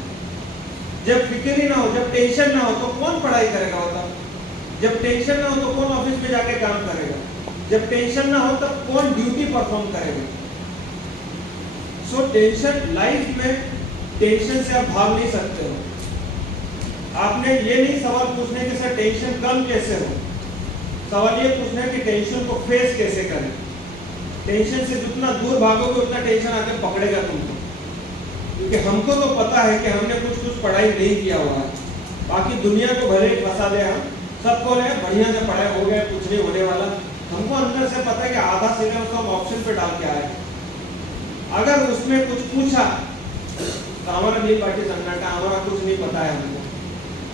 जब फिक्र ही ना हो, जब टेंशन ना हो तो कौन पढ़ाई करेगा बताओ। जब टेंशन ना हो तो कौन ऑफिस में जाके काम करेगा। जब टेंशन ना हो तब कौन ड्यूटी परफॉर्म करेगा। सो टेंशन, लाइफ में टेंशन से आप भाग नहीं सकते हो। आपने ये नहीं सवाल पूछने कि सर टेंशन कम कैसे हो, सवाल ये पूछना है कि टेंशन को फेस कैसे करें। टेंशन से जितना दूर भागोगे उतना टेंशन आके पकड़ेगा तुमको, क्योंकि हमको तो पता है कि हमने कुछ पढ़ाई नहीं किया हुआ है। बाकी दुनिया को भले ही फंसा दे, हम सबको ले बढ़िया से पढ़ाई हो गया, कुछ नहीं होने वाला। हमको अंदर से पता है कि आधा सिलेबस हम ऑप्शन पे डाल के आए। अगर उसमें कुछ पूछा तो हमारा नील पार्टी सन्नाटा, हमारा कुछ नहीं पता है हमको,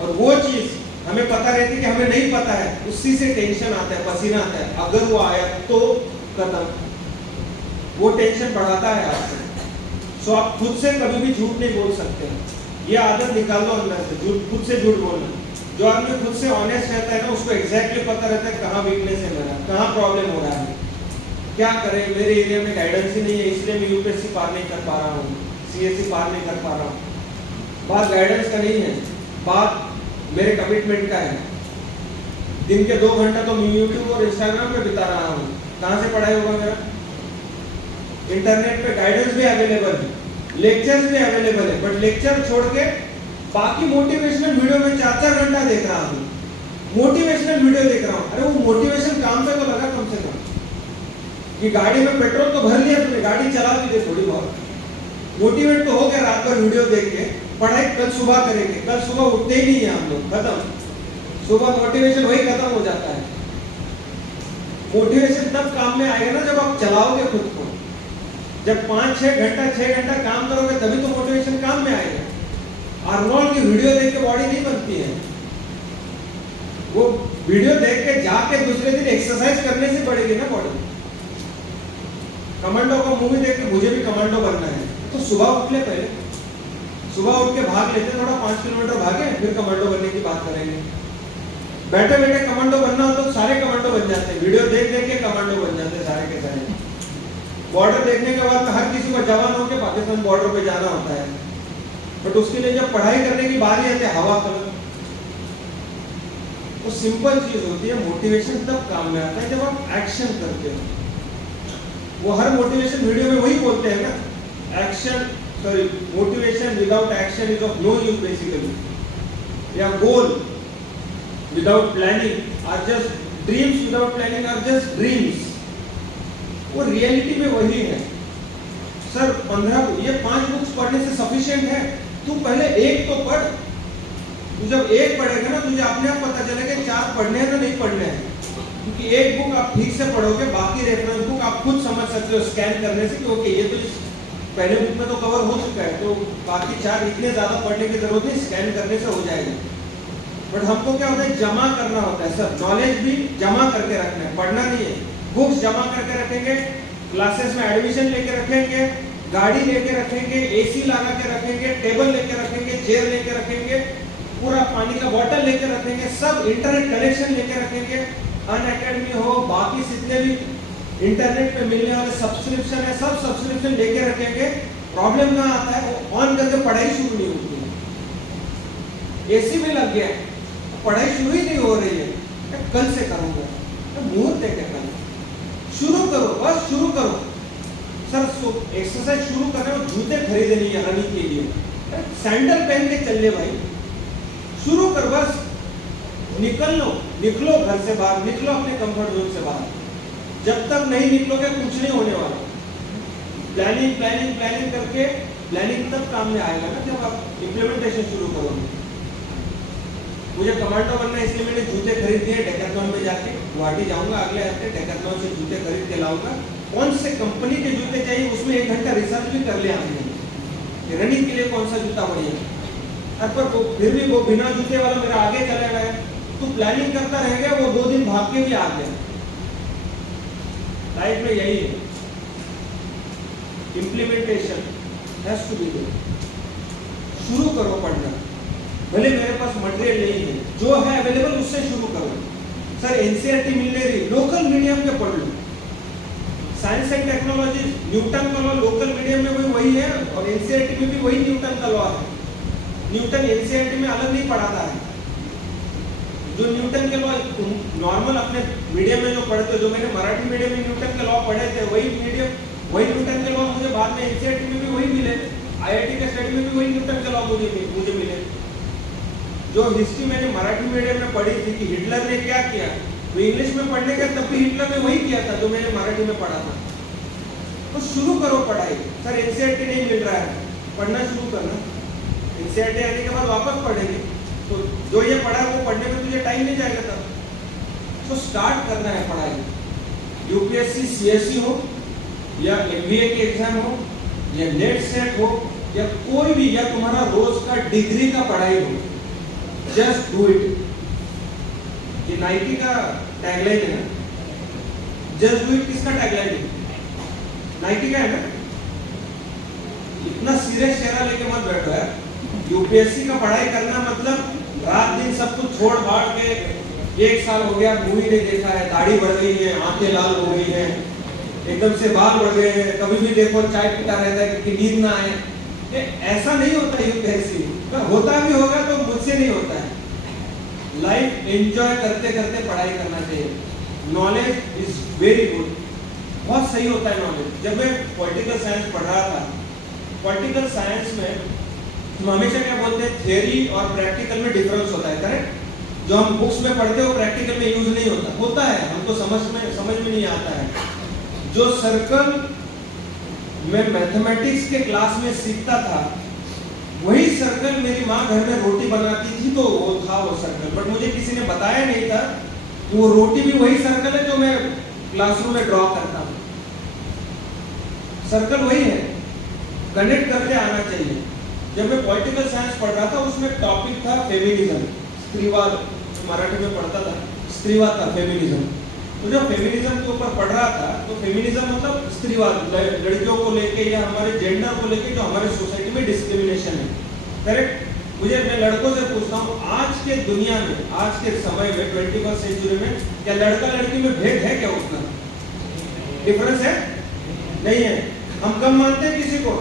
और वो चीज हमें पता रहती है कि हमें नहीं पता है, उसी से टेंशन आता है, पसीना आता है। अगर वो आया तो खत्म, वो टेंशन बढ़ाता है आपसे। सो आप खुद से कभी भी झूठ नहीं बोल सकते। ये आदत निकाल लो अंदर से, खुद से झूठ बोलना। जो आदमी खुद से ऑनेस्ट रहता है ना, उसको एग्जैक्टली पता रहता है कहाँ वीकनेस है मेरा, कहाँ प्रॉब्लम हो रहा है, क्या करें, मेरे एरिया में गाइडेंस ही नहीं है, इसलिए मैं यूपीएससी पार नहीं कर पा रहा हूँ, सीएससी पार नहीं कर पा रहा हूँ। बात गाइडेंस का नहीं है, बात मेरे कमिटमेंट का है। दिन के 2 घंटा तो मैं यूट्यूब और इंस्टाग्राम पे बिता रहा हूँ, कहाँ से पढ़ाई होगा मेरा? इंटरनेट पे गाइडेंस भी अवेलेबल है, लेक्चर्स भी अवेलेबल है, बट लेक्चर छोड़ के बाकी मोटिवेशनल वीडियो में 4-4 घंटा देख रहा हूँ, मोटिवेशनल वीडियो देख रहा हूँ। अरे वो मोटिवेशन काम पे तो लगा कम से कम, कि गाड़ी में पेट्रोल तो भर लिया तुमने, गाड़ी चला दी थोड़ी बहुत, मोटिवेट तो हो गया रात भर वीडियो देख के। पढ़ाई कल सुबह करेंगे, कल सुबह उठते ही नहीं है हम लोग, खत्म, सुबह मोटिवेशन वही खत्म हो जाता है। मोटिवेशन तब काम में आएगा ना जब आप चलाओगे खुद को, जब 5-6 घंटा काम करोगे तभी तो मोटिवेशन काम में आएगा। आर्नोल्ड की वीडियो देख के बॉडी नहीं बनती है, वो वीडियो देख के जाके दूसरे दिन एक्सरसाइज करने से बढ़ेगी ना बॉडी। कमांडो का मूवी देख के मुझे भी कमांडो बनना है, तो सुबह उठ ले, पहले सुबह उठ के भाग लेते, थोड़ा 5 किलोमीटर भागे, फिर कमांडो बनने की बात करेंगे। बैठे बैठे कमांडो बनना हो तो सारे कमांडो बन जाते हैं, वीडियो देख देख के कमांडो बन जाते हैं सारे के सारे। बॉर्डर देखने के बाद हर किसी को जवान होकर पाकिस्तान बॉर्डर पे जाना होता है, बट उसके लिए जब पढ़ाई करने की बारी आती है, हवा कलर, तो सिंपल चीज होती है। मोटिवेशन तब काम में आता है जब आप एक्शन करते हो। वो हर मोटिवेशन वीडियो में वही बोलते हैं ना, action sorry motivation without action is of no use basically, या goal without planning are just dreams, without planning are just dreams. वो रियलिटी में वही है। सर 5 बुक्स पढ़ने से सफिशिएंट है? तू पहले एक तो पढ़, तू जब एक पढ़ेगा ना तुझे अपने आप पता चलेगा 4 पढ़ने हैं ना नहीं पढ़ने हैं, क्योंकि एक बुक आप ठीक से पढ़ोगे, बाकी रेफरेंस बुक आप खुद समझ सकते हो स्कैन करने से कि ओके ये तो इस पहले बुक में तो कवर हो चुका है, तो बाकी 4 इतने ज्यादा पढ़ने की जरूरत नहीं, स्कैन करने से हो जाएगा। बट हमको क्या होता है, जमा करना होता है सर, नॉलेज भी जमा करके रखना है, पढ़ना नहीं है। बुक्स जमा करके रखेंगे, क्लासेस में एडमिशन लेके रखेंगे, गाड़ी लेके रखेंगे, एसी लगा के रखेंगे, टेबल लेके रखेंगे, चेयर लेके रखेंगे, पूरा पानी का बोतल लेके रखेंगे, सब इंटरनेट कनेक्शन लेके रखेंगे, अनअकैडमी हो, बाकी जितने भी इंटरनेट पे मिलने वाले सब्सक्रिप्शन है, सब सब्सक्रिप्शन लेके रखेंगे। प्रॉब्लम कहाँ आता है, वो ऑन करके पढ़ाई शुरू नहीं होती है, एसी में लग गया, पढ़ाई शुरू ही नहीं हो रही है, कल से करूंगा, मुहूर्त है क्या, कल शुरू करो, बस शुरू करो। सर एक्सरसाइज शुरू कर रहे हो, जूते खरीदने है रनिंग के लिए, सैंडल पहन के चल ले भाई, शुरू कर, बस निकलो घर से बाहर, निकलो अपने कंफर्ट जोन से बाहर। जब तक नहीं निकलोगे कुछ नहीं होने वाला। प्लानिंग प्लानिंग प्लानिंग करके, प्लानिंग तब काम में आएगा ना जब आप इम्प्लीमेंटेशन शुरू करोगे। मुझे कमांडो बनना है, इसलिए मैंने जूते खरीद दिए, डेकाथलॉन में जाके गुवाहाटी जाऊंगा अगले हफ्ते, डेकाथलॉन से जूते खरीद के लाऊंगा। कौन से कंपनी के जूते चाहिए उसमें 1 घंटा रिसर्च भी कर लिया हमने, रनिंग के लिए कौन सा जूता बढ़िया। पर फिर भी वो बिना जूते वाला मेरा आगे चला गया, तो प्लानिंग करता रह गया, वो 2 दिन भाग के भी आ गया। लाइफ में यही है, implementation has to be there. शुरू करो पढ़ना, भले मेरे पास मटेरियल नहीं है, जो है अवेलेबल उससे शुरू करो। सर एनसीईआरटी मिल नहीं रही, लोकल मीडियम पे पढ़ लो। साइंस एंड टेक्नोलॉजी न्यूटन का लॉ लोकल मीडियम में भी वही है, और एनसीईआरटी में भी वही न्यूटन का लॉ है। न्यूटन एनसीईआरटी में अलग नहीं पढ़ाता है। जो न्यूटन के लॉ नॉर्मल अपने मीडियम में जो पढ़ते हो, जो मैंने मराठी मीडियम में न्यूटन के लॉ पढ़े थे, वही न्यूटन के लॉ मुझे बाद में एनसीईआरटी में भी वही मिले, आईआईटी के स्टडी में भी वही न्यूटन के लॉ मुझे मिले। जो हिस्ट्री मैंने मराठी मीडियम में पढ़ी थी कि हिटलर ने क्या किया, वो इंग्लिश में पढ़ने का तब भी हिटलर ने वही किया था जो मैंने मराठी में पढ़ा था। तो शुरू करो पढ़ाई। सर एनसीईआरटी नहीं मिल रहा है, पढ़ना शुरू करना। एनसीईआरटी आने के बाद वापस पढ़ेंगे, तो जो ये पढ़ा है वो पढ़ने में तुझे टाइम नहीं जाएगा तब। तो स्टार्ट करना है पढ़ाई। यूपीएससी सीएससी हो, या एमबीए की एग्जाम हो, या नेट सेट हो, या कोई भी, या तुम्हारा रोज का डिग्री का पढ़ाई हो, जस्ट डू इट। ये नाइकी का टैगलाइन है ना, जस्ट डू इट। किसका टैगलाइन है? नाइकी का है ना। इतना सीरियस चेहरा लेके मत बैठो यार। यूपीएससी का पढ़ाई करना मतलब रात दिन सब कुछ छोड़ भाड़ के 1 साल हो गया मूवी नहीं देखा है, दाढ़ी बढ़ गई है, आंखें लाल हो गई है, एकदम से बाल बढ़ गए हैं, कभी भी देखो चाय पीता रहता है क्योंकि नींद ना आए। ये ऐसा नहीं होता यूपीएससी, होता भी होगा तो मुझसे नहीं होता है। लाइफ एंजॉय करते करते पढ़ाई करना चाहिए। नॉलेज इज वेरी गुड, बहुत सही होता है नॉलेज। जब मैं पॉलिटिकल साइंस पढ़ रहा था, पॉलिटिकल साइंस में हम हमेशा क्या बोलते हैं, थियरी और प्रैक्टिकल में डिफरेंस होता है, करेक्ट? जो हम बुक्स में पढ़ते हैं वो प्रैक्टिकल में यूज नहीं होता है, हमको समझ में नहीं आता है। जो सर्कल मैं मैथमेटिक्स के क्लास में सीखता था, वही सर्कल मेरी माँ घर में रोटी बनाती थी तो वो था वो सर्कल, बट मुझे किसी ने बताया नहीं था कि वो रोटी भी वही सर्कल है जो मैं क्लासरूम में ड्रॉ करता हूँ। सर्कल वही है, कनेक्ट करके आना चाहिए। जब मैं पॉलिटिकल साइंस पढ़ रहा था उसमें टॉपिक था फेमिनिज्म, स्त्रीवाद, मराठी में पढ़ता था, स्त्रीवाद था, फेमिनिज्म। तो जब फेमिनिज्म के ऊपर पढ़ रहा था तो फेमिनिज्म मतलब स्त्रीवाद, लड़कियों को लेके या हमारे जेंडर को लेके जो हमारे सोसाइटी में डिस्क्रिमिनेशन है, करेक्ट? मैं लड़कों से पूछता हूँ, आज के दुनिया में, आज के समय में 21st सेंचुरी में क्या लड़का लड़की में भेद है? क्या उतना डिफरेंस है? नहीं है। हम कम मानते हैं किसी को?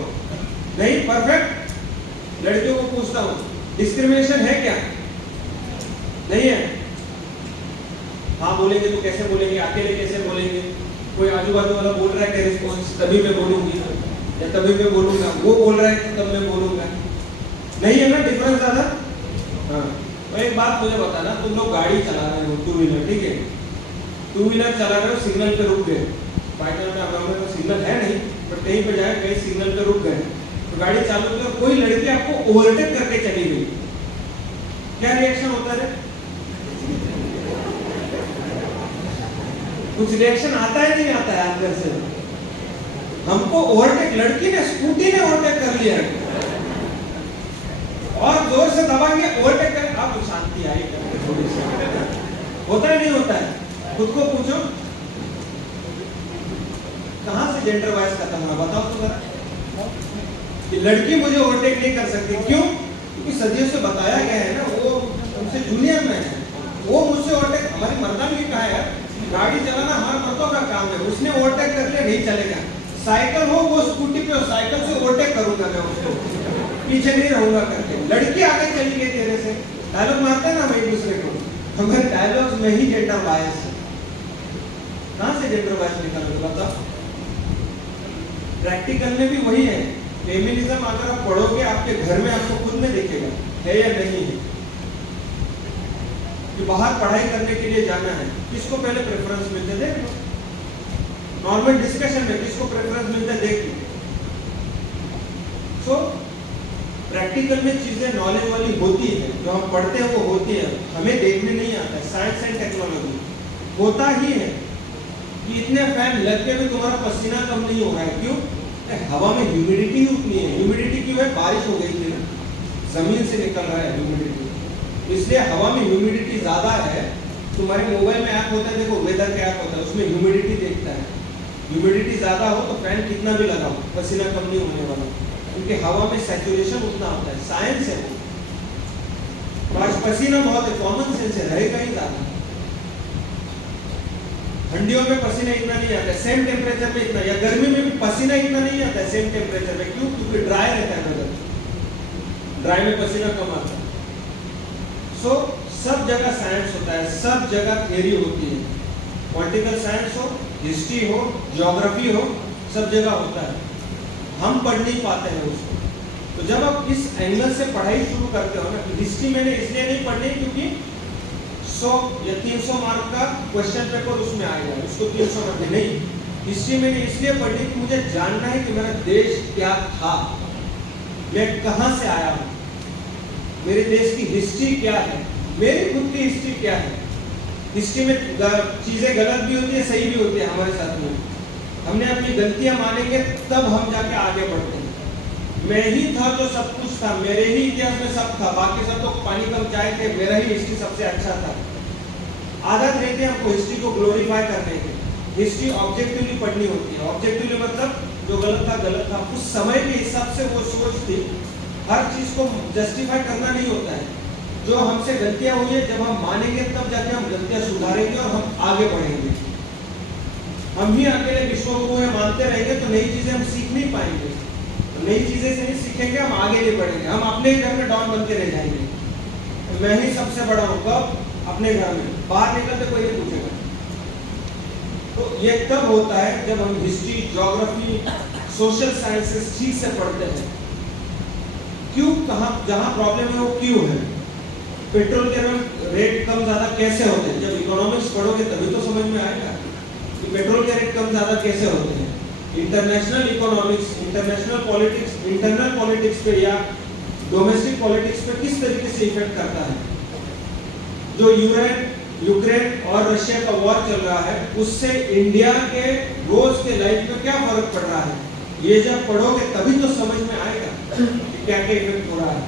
नहीं, परफेक्ट। लड़कियों को पूछता हूँ, डिस्क्रिमिनेशन है क्या? नहीं है। हाँ बोलेंगे तो कैसे बोलेंगे, अकेले कैसे बोलेंगे? कोई आजू बाजू वाला बोल रहा है क्या रिस्पॉन्स, तभी मैं बोलूंगी या तभी मैं बोलूंगा, वो बोल रहा है तो तब मैं बोलूंगा। नहीं है ना डिफरेंस ज्यादा? हाँ। तो एक बात मुझे बताना, तुम लोग गाड़ी चला रहे हो, टू व्हीलर, ठीक है? टू व्हीलर चला रहे हो, सिग्नल पे रुक गए, बाइकर में हमारे में सिग्नल है नहीं, बट कहीं पे जाए, कहीं सिग्नल पे रुक गए, तो गाड़ी चालू की, कोई लड़की आपको ओवरटेक करके चली गई, क्या रिएक्शन होता है? कुछ रिएक्शन आता है नहीं आता है अंदर से? हमको ओवरटेक, लड़की ने, स्कूटी ने ओवरटेक कर लिया और जोर से दबाएंगे, ओवरटेक कर, आप शांति आई करके थोड़ी सी, होता है नहीं होता है? खुद को पूछो, कहां से जेंडर वाइज खत्म हुआ, बताओ तो जरा। कि लड़की मुझे ओवरटेक नहीं कर सकती, क्यों? क्योंकि सदियों से बताया गया है ना, वो उनसे जूनियर में है, वो मुझसे ओवरटेक, हमारी मर्दा ने भी कहा है गाड़ी चलाना हमारे मर्दों का काम है, उसने ओवरटेक कर लिया, नहीं चलेगा। साइकिल हो, वो स्कूटी पे, साइकिल से ओवरटेक करूंगा मैं उसको, पीछे नहीं रहूंगा करके। लड़की आगे चली गई तेरे से, डायलॉग मारते हैं ना हम एक दूसरे को, हमारे डायलॉग्स में ही जेंडर बायस है। कहां से जेंडर बायस निकल गया बताओ? प्रैक्टिकल में भी वही है। फेमिनिज्म अगर आप पढ़ोगे, आपके घर में आपको खुद में दिखेगा है या नहीं है। कि बाहर पढ़ाई करने के लिए जाना है, किसको पहले प्रेफरेंस मिलते, देख लो। नॉर्मल डिस्कशन में किसको प्रेफरेंस मिलता है, देख लो। सो प्रैक्टिकल में चीजें नॉलेज वाली होती है, जो हम पढ़ते हैं वो होती है, हमें देखने नहीं आता है। साइंस एंड टेक्नोलॉजी होता ही है कि इतने फैन लग के भी तुम्हारा पसीना कम नहीं हो रहा है, क्यों? हवा में ह्यूमिडिटी उतनी है। ह्यूमिडिटी क्यों है? बारिश हो गई थी ना, जमीन से निकल रहा है ह्यूमिडिटी, इसलिए हवा में ह्यूमिडिटी ज्यादा है। तुम्हारे मोबाइल में ऐप होता है, देखो वेदर का ऐप होता है, उसमें ह्यूमिडिटी देखता है, ह्यूमिडिटी ज्यादा हो तो फैन कितना भी लगाओ पसीना कम नहीं होने वाला, क्योंकि हवा में सैचुरेशन उतना होता है। साइंस है वो। आज पसीना बहुत है, कॉमन सेंस है, रहेगा ही ज्यादा। ठंडियों में पसीना इतना नहीं आता है, सेम टेम्परेचर में इतना, या गर्मी में भी पसीना इतना नहीं आता है सेम टेम्परेचर में, क्यों? क्योंकि ड्राई रहता है वेदर, ड्राई में पसीना कम आता है। सो सब जगह साइंस होता है, सब जगह थ्योरी होती है। पॉलिटिकल साइंस हो, हिस्ट्री हो, ज्योग्राफी हो, सब जगह होता है, हम पढ़ नहीं पाते हैं उसको। तो जब आप इस एंगल से पढ़ाई शुरू करते हो ना, हिस्ट्री मैंने इसलिए नहीं पढ़नी क्योंकि 100 या 300 मार्क का क्वेश्चन पेपर उसमें आएगा, उसको 300 रखने नहीं। हिस्ट्री मैंने इसलिए पढ़ी कि मुझे जानना है कि मेरा देश क्या था, मैं कहां से आया हूं, मेरे देश की हिस्ट्री क्या है, मेरी खुद की हिस्ट्री क्या है। हिस्ट्री में चीजें गलत भी होती है, सही भी होती है हमारे साथ में। हमने अपनी गलतियां मानेंगे तब हम जाके आगे बढ़ते हैं। मैं ही था जो सब कुछ था, मेरे ही इतिहास में सब था, बाकी सब तो पानी कम चाय थे, मेरा ही हिस्ट्री सबसे अच्छा था। आदत रहती है हमको हिस्ट्री को ग्लोरीफाई करने की। हिस्ट्री ऑब्जेक्टिवली पढ़नी होती है। ऑब्जेक्टिवली मतलब जो गलत था उस समय के हिसाब से वो सोच थी। हर चीज को जस्टिफाई करना नहीं होता है। जो हमसे गलतियां हुई है जब हम मानेंगे तब जाके हम गलतियां सुधारेंगे और हम आगे बढ़ेंगे। हम ही अकेले विश्व गुरु है मानते रहेंगे तो नई चीजें हम सीख नहीं पाएंगे, तो नई चीजें से नहीं सीखेंगे, हम आगे नहीं बढ़ेंगे, हम अपने ही घर में डॉन बन के रह जाएंगे। तो मैं ही सबसे बड़ा हूँ, कब? अपने घर में, बाहर निकलते कोई नहीं पूछेगा। तो ये तब होता है जब हम हिस्ट्री, ज्योग्राफी, सोशल साइंसेस ठीक से पढ़ते हैं। क्यों, कहाँ जहाँ प्रॉब्लम है वो क्यों है, पेट्रोल के रेट कम ज्यादा कैसे होते हैं, जब इकोनॉमिक्स पढ़ोगे तभी तो समझ में आएगा कि पेट्रोल के रेट कम ज्यादा कैसे होते हैं। International economics, international politics, internal politics पे या डोमेस्टिक पॉलिटिक्स पे किस तरीके से इफेक्ट करता है। जो यूक्रेन और रशिया का वॉर चल रहा है उससे इंडिया के रोज के लाइफ में क्या फर्क पड़ रहा है, ये जब पढ़ोगे तभी तो समझ में आएगा कि क्या क्या इफेक्ट हो रहा है।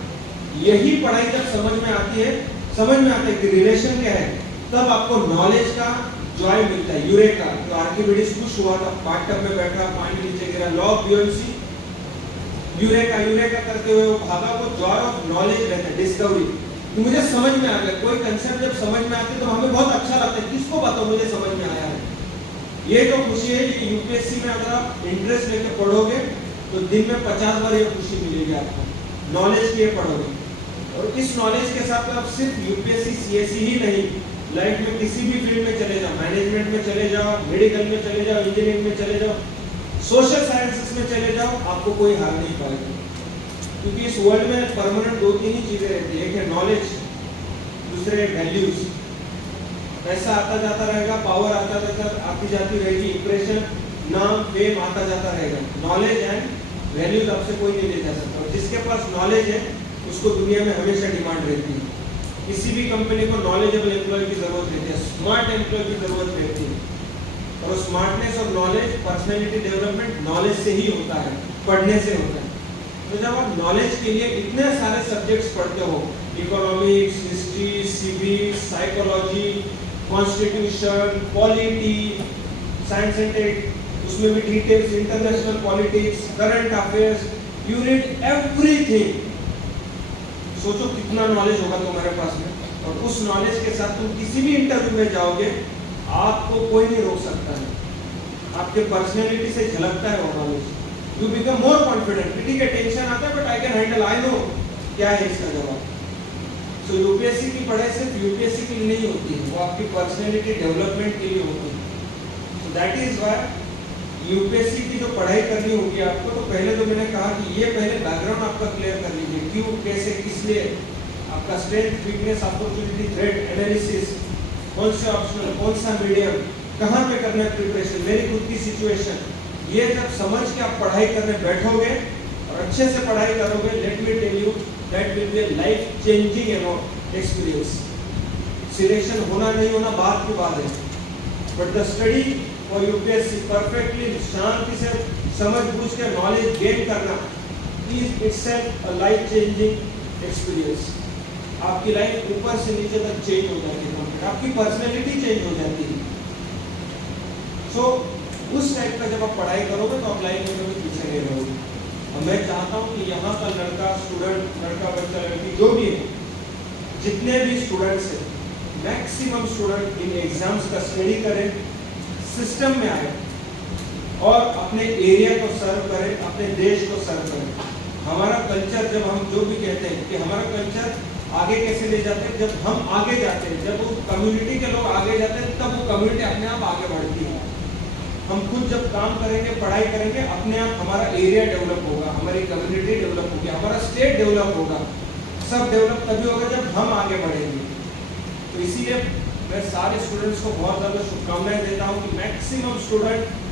यही पढ़ाई जब समझ में आती है, समझ में आता है कि रिलेशन क्या है, तब आपको नॉलेज का जॉय मिलता है। यूरेका, जो आर्किमिडीज खुश हुआ था, बाथटब में बैठा, पानी नीचे गिरा, लॉ ऑफ ब्यूएंसी, यूरेका यूरेका करते हुए वो भागा, वो जॉय ऑफ नॉलेज रहता है, डिस्कवरी। मुझे समझ में आ गया, कोई कंसेप्ट जब समझ में आती है तो हमें बहुत अच्छा लगता है, किसको बताओ मुझे समझ में आया है। ये जो खुशी है ये यूपीएससी में अगर आप इंटरेस्ट लेके पढ़ोगे तो दिन में 50 बार ये खुशी मिलेगी आपको, नॉलेज के पढ़ोगे। और इस नॉलेज के साथ आप सिर्फ यूपीएससी सीएससी ही नहीं, लाइफ में किसी भी फील्ड में चले जाओ, मैनेजमेंट में चले जाओ, मेडिकल में चले जाओ, इंजीनियरिंग में चले जाओ, सोशल साइंसेस में चले जाओ, आपको कोई हार नहीं पाएगा। क्योंकि इस वर्ल्ड में परमानेंट 2-3 ही चीजें रहती है, एक है नॉलेज, दूसरे वैल्यूज। पैसा आता जाता रहेगा, पावर आता जाता आती जाती रहेगी, इंप्रेशन, नाम, फेम आता जाता रहेगा। नॉलेज एंड वैल्यूज आपसे कोई नहीं ले जा सकता। और जिसके पास नॉलेज है उसको दुनिया में हमेशा डिमांड रहती है। किसी भी कंपनी को नॉलेजेबल एम्प्लॉय की जरूरत रहती है, स्मार्ट एम्प्लॉय की जरूरत रहती है। और स्मार्टनेस और नॉलेज, पर्सनैलिटी डेवलपमेंट नॉलेज से ही होता है, पढ़ने से होता है। तो जब आप नॉलेज के लिए इतने सारे सब्जेक्ट्स पढ़ते हो, economics, history, civics, psychology, constitution, polity, science and tech, उसमें भी details, international politics, current affairs, you read everything. सोचो कितना नॉलेज होगा तुम्हारे पास में, और उस नॉलेज के साथ तुम किसी भी इंटरव्यू में जाओगे, आपको कोई नहीं रोक सकता है। आपके पर्सनैलिटी से झलकता है वो knowledge. You become more confident. ठीक है, टेंशन आता है but I can handle, I know क्या है इसका जवाब। सो यूपीएससी की पढ़ाई सिर्फ यूपीएससी के लिए नहीं होती है, वो आपकी पर्सनैलिटी डेवलपमेंट के लिए होती है। So that is why UPSC की जो पढ़ाई करनी होगी आपको, तो पहले तो मैंने कहा कि ये पहले बैकग्राउंड आपका क्लियर कर लीजिए, क्यों, कैसे, किस लिए, आपका strength, weakness, opportunity, threat analysis, कौन से ऑप्शनल, कौन सा मीडियम, कहाँ पे करना है प्रिपरेशन, मेरी खुद की सिचुएशन। ये जब समझ के आप पढ़ाई करने बैठोगे और अच्छे से पढ़ाई करोगे, let me tell you that will be a life changing experience. Selection होना नहीं होना बात की बात है, but the study for UPSC perfectly, शांति से समझ बूझ के नॉलेज गेन करना is itself a life changing experience. आपकी लाइफ ऊपर से नीचे तक चेंज हो जाती है, आपकी पर्सनैलिटी चेंज हो जाती है। सो उस टाइप का जब आप पढ़ाई करोगे तो आप लाइफ में कभी पीछे नहीं रहोगे। और मैं चाहता हूँ कि यहाँ का लड़का, स्टूडेंट, लड़का, बच्चा, लड़की, जो भी है, जितने भी स्टूडेंट्स हैं, मैक्सिमम स्टूडेंट इन एग्जाम्स का स्टडी करें, सिस्टम में आए और अपने एरिया को सर्व करें, अपने देश को सर्व करें। हमारा कल्चर, जब हम जो भी कहते हैं कि हमारा कल्चर आगे कैसे ले जाते हैं, जब हम आगे जाते हैं, जब वो कम्युनिटी के लोग आगे जाते हैं, तब वो कम्युनिटी अपने आप आगे बढ़ती है। हम खुद जब काम करेंगे, पढ़ाई करेंगे, अपने आप हमारा एरिया डेवलप होगा, हमारी कम्युनिटी डेवलप होगी, हमारा स्टेट डेवलप होगा। सब डेवलप तभी होगा जब हम आगे बढ़ेंगे। तो इसीलिए मैं सारे स्टूडेंट्स को बहुत ज़्यादा शुभकामनाएं देता हूँ कि मैक्सिमम स्टूडेंट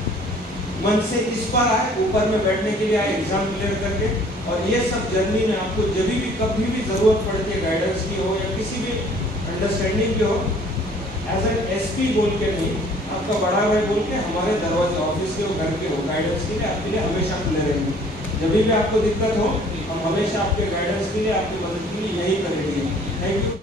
मन से इस पर आए, ऊपर में बैठने के लिए आए, एग्जाम क्लियर करके। और ये सब जर्नी में आपको जब भी कभी भी ज़रूरत पड़ती है, गाइडेंस की हो या किसी भी अंडरस्टैंडिंग की हो, एज एन एसपी बोल के नहीं, आपका बड़ा भाई बोल के हमारे दरवाजे, ऑफिस के हो, घर के हो, गाइडेंस के लिए आपके लिए हमेशा खुले रहेंगे। जब भी आपको दिक्कत हो, हम हमेशा आपके गाइडेंस के लिए, आपकी मदद के लिए यही करेंगे। Thank you.